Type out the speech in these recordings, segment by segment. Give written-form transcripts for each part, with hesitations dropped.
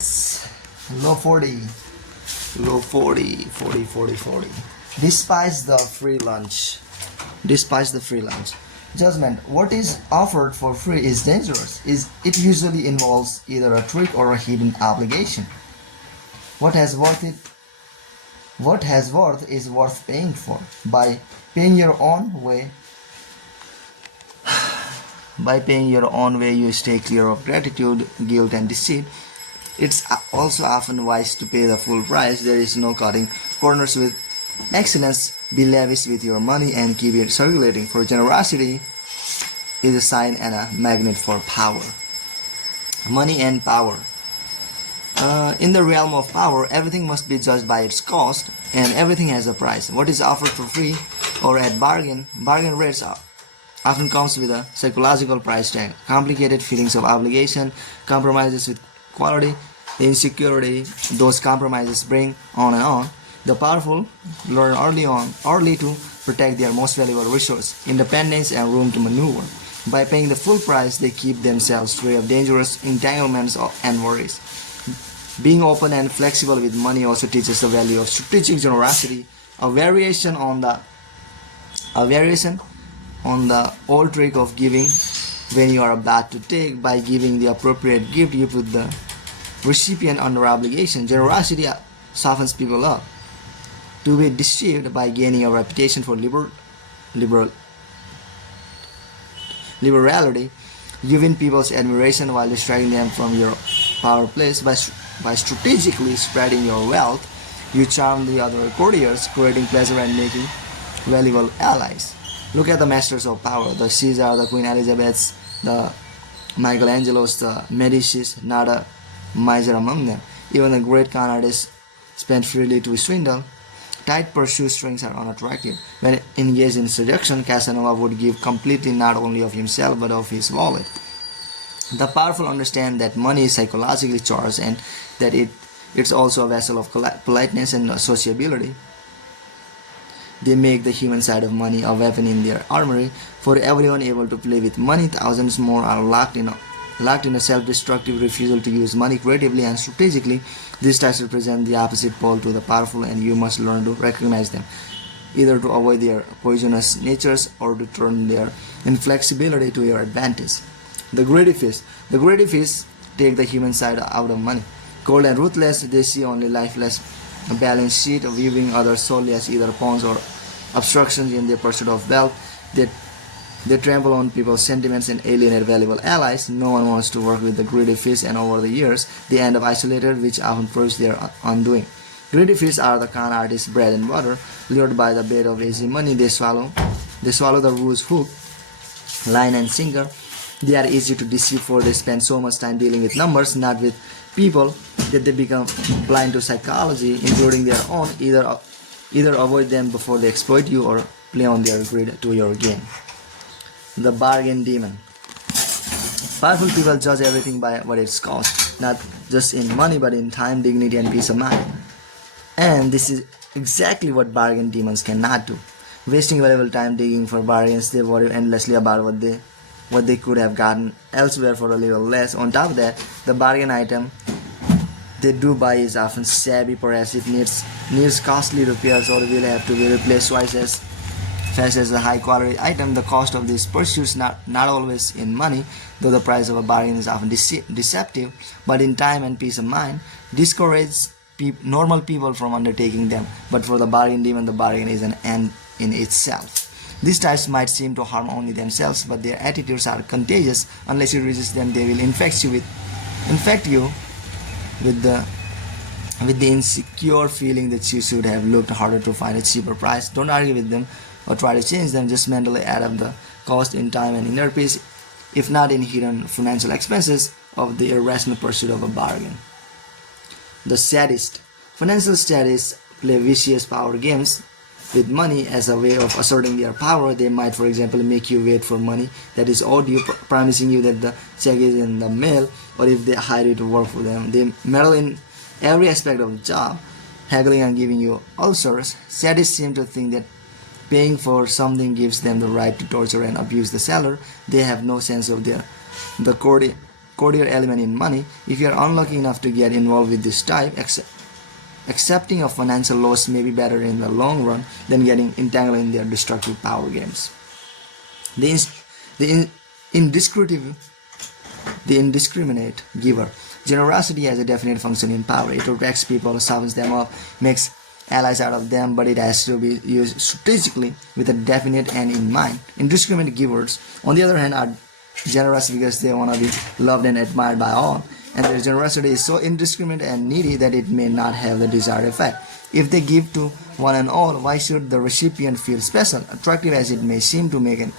Low 40, low 40, 40, 40, 40. Despise the free lunch. Despise the free lunch. Judgment. What is offered for free is dangerous. It usually involves either a trick or a hidden obligation. What has worth is worth paying for. By paying your own way, you stay clear of gratitude, guilt, and deceit. It's also often wise to pay the full price. There is no cutting corners with excellence. Be lavish with your money and keep it circulating, for generosity is a sign and a magnet for power. Money and power. In the realm of power, everything must be judged by its cost, and everything has a price. What is offered for free or at bargain rates often comes with a psychological price tag, complicated feelings of obligation, compromises with quality, the insecurity those compromises bring, on and on. The powerful learn early to protect their most valuable resource, independence and room to maneuver. By paying the full price, they keep themselves free of dangerous entanglements and worries. Being open and flexible with money also teaches the value of strategic generosity, a variation on the old trick of giving when you are about to take. By giving the appropriate gift, you put the recipient under obligation. Generosity softens people up. To be deceived by gaining a reputation for liberality, you win people's admiration while distracting them from your power place. By strategically spreading your wealth, you charm the other courtiers, creating pleasure and making valuable allies. Look at the masters of power, the Caesar, the Queen Elizabeths, the Michelangelos, the Medicis, not a miser among them. Even the great con artists spend freely to swindle. Tight purse strings are unattractive. When engaged in seduction, Casanova would give completely not only of himself but of his wallet. The powerful understand that money is psychologically charged and that it's also a vessel of politeness and sociability. They make the human side of money a weapon in their armory. For everyone able to play with money, thousands more are locked in a self-destructive refusal to use money creatively and strategically. These types represent the opposite pole to the powerful, and you must learn to recognize them, either to avoid their poisonous natures or to turn their inflexibility to your advantage. The greedy fish take the human side out of money. Cold and ruthless, they see only lifeless balance sheet, viewing others solely as either pawns or obstructions in their pursuit of wealth. They trample on people's sentiments and alienate valuable allies. No one wants to work with the greedy fish, and over the years, they end up isolated, which often proves their undoing. Greedy fish are the con artist's bread and butter. Lured by the bait of easy money, they swallow the ruse hook, line and sinker. They are easy to deceive, for they spend so much time dealing with numbers, not with people, that they become blind to psychology, including their own. Either avoid them before they exploit you, or play on their greed to your gain. The bargain demon. Powerful people judge everything by what it's cost, not just in money but in time, dignity, and peace of mind. And this is exactly what bargain demons cannot do. Wasting valuable time digging for bargains, they worry endlessly about what they could have gotten elsewhere for a little less. On top of that, the bargain item they do buy is often shabby. Perhaps it needs costly repairs or will have to be replaced twice as fast as the high quality item. The cost of these pursuits not always in money, though the price of a bargain is often deceptive, but in time and peace of mind. Discourage normal people from undertaking them, but for the bargain demon, the bargain is an end in itself. These types might seem to harm only themselves, but their attitudes are contagious. Unless you resist them, they will infect you with the insecure feeling that you should have looked harder to find a cheaper price. Don't argue with them or try to change them. Just mentally add up the cost in time and inner peace, if not in hidden financial expenses of the irrational pursuit of a bargain. The sadist. Financial sadists play vicious power games with money as a way of asserting their power. They might, for example, make you wait for money that is owed you, promising you that the check is in the mail, or if they hire you to work for them. They meddle in every aspect of the job, haggling and giving you ulcers. Sadists seem to think that paying for something gives them the right to torture and abuse the seller. They have no sense of the courtier element in money. If you are unlucky enough to get involved with this type, accepting a financial loss may be better in the long run than getting entangled in their destructive power games. The indiscriminate giver. Generosity has a definite function in power. It protects people, softens them up, makes allies out of them, but it has to be used strategically with a definite end in mind. Indiscriminate givers, on the other hand, are generous because they want to be loved and admired by all, and their generosity is so indiscriminate and needy that it may not have the desired effect. If they give to one and all, why should the recipient feel special? Attractive as it may seem to make an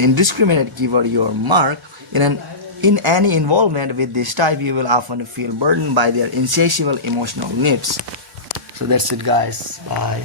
indiscriminate giver your mark, in any involvement with this type, you will often feel burdened by their insatiable emotional needs. So that's it, guys. Bye.